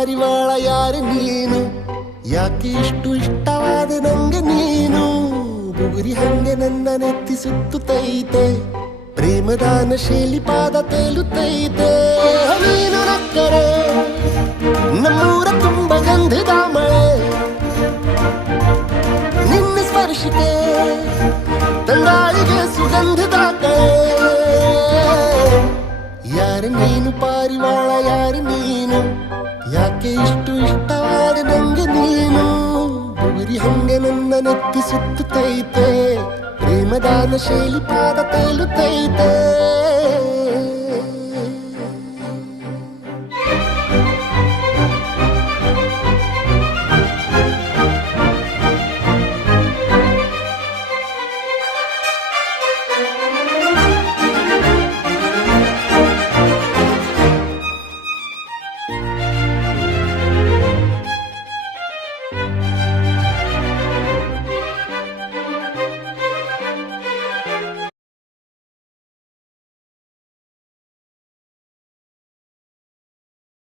ಪಾರಿವಾಳ ಯಾರು ನೀನು, ಯಾಕೆ ಇಷ್ಟು ಇಷ್ಟವಾದ ನಂಗೆ ನೀನು. ಬುಗುರಿ ಹಂಗೆ ನನ್ನ ನೆತ್ತಿ ಸುತ್ತುತ್ತೈತೆ, ಪ್ರೇಮದಾನ ಶೈಲಿ ಪಾದ ತೇಲುತ್ತೈತೆ. ನೀನು ನಕ್ಕರೆ ನಮ್ಮೂರ ತುಂಬ ಗಂಧದ ಮಳೆ, ನಿನ್ನ ಸ್ಪರ್ಶಕ್ಕೆ ತಂಗಾಳಿಗೆ ಸುಗಂಧದ ಕಳೆ. ಯಾರು ನೀನು ಪಾರಿವಾಳ ಯಾರು ನೀನು, ಯಾಕೆ ಇಷ್ಟು ಇಷ್ಟವಾದ ನಂಗೆ ನೀನು. ಬುಗುರಿ ಹಂಗೆ ನನ್ನ ನೆತ್ತಿ ಸುತ್ತುತ್ತೈತೆ, ಪ್ರೇಮದಾನ ಶೈಲಿ ಪಾದ ತೇಲುತ್ತೈತೆ.